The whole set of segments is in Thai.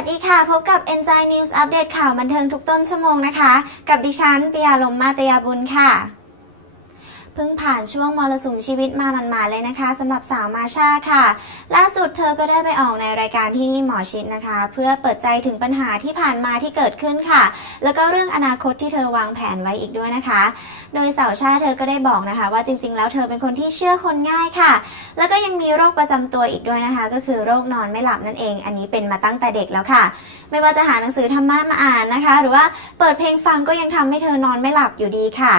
สดีค่ะ พบกับ Enjoy News อัปเดตข่าวบันเทิงทุกต้นชั่วโมงนะคะ กับดิฉันปิยาลมมาตยาบุญค่ะ พิ่งผ่านช่วงมรสุมชีวิตมาหมาๆเลยนะคะสำหรับสาวมาชาค่ะ ล่าสุดเธอก็ได้ไปออกในรายการที่นี่หมอชิดนะคะ เพื่อเปิดใจถึงปัญหาที่ผ่านมาที่เกิดขึ้นค่ะ แล้วก็เรื่องอนาคตที่เธอวางแผนไว้อีกด้วยนะคะ โดยสาวชาเธอก็ได้บอกนะคะ ว่าจริง ๆ แล้วเธอเป็นคนที่เชื่อคนง่ายค่ะ แล้วก็ยังมีโรคประจำตัวอีกด้วยนะคะ ก็คือโรคนอนไม่หลับนั่นเอง อันนี้เป็นมาตั้งแต่เด็กแล้วค่ะ ไม่ว่าจะหาหนังสือธรรมะมาอ่านนะคะ หรือว่าเปิดเพลงฟังก็ยังทำให้เธอนอนไม่หลับอยู่ดีค่ะ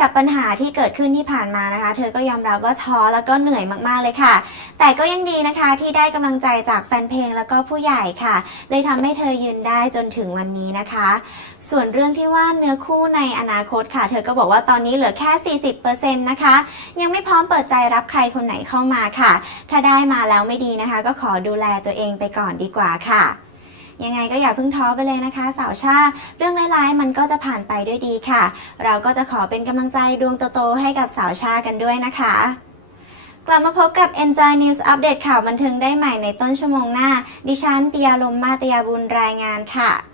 กับปัญหาที่เกิดขึ้นที่ผ่านมานะคะ เธอก็ยอมรับว่าท้อแล้วก็เหนื่อยมากๆเลยค่ะ แต่ก็ยังดีนะคะที่ได้กำลังใจจากแฟนเพลงแล้วก็ผู้ใหญ่ค่ะ เลยทำให้เธอยืนได้จนถึงวันนี้นะคะ ส่วนเรื่องที่ว่าเนื้อคู่ในอนาคตค่ะ เธอก็บอกว่าตอนนี้เหลือแค่ 40%นะคะ ยังไม่พร้อมเปิดใจรับใครคนไหนเข้ามาค่ะ ถ้าได้มาแล้วไม่ดีนะคะ ก็ขอดูแลตัวเองไปก่อนดีกว่าค่ะ ยังไงก็อย่าเพิ่งท้อไปเลยนะคะ สาวชาเรื่องร้ายๆ มันก็จะผ่านไปด้วยดีค่ะ เราก็จะขอเป็นกำลังใจดวงโตๆให้กับสาวชากันด้วยนะคะกลับมาพบกับ Enjoy News อัปเดตข่าวบันเทิงได้ใหม่ในต้นชั่วโมงหน้า ดิฉันปิยาลมมาตยาบุญรายงานค่ะ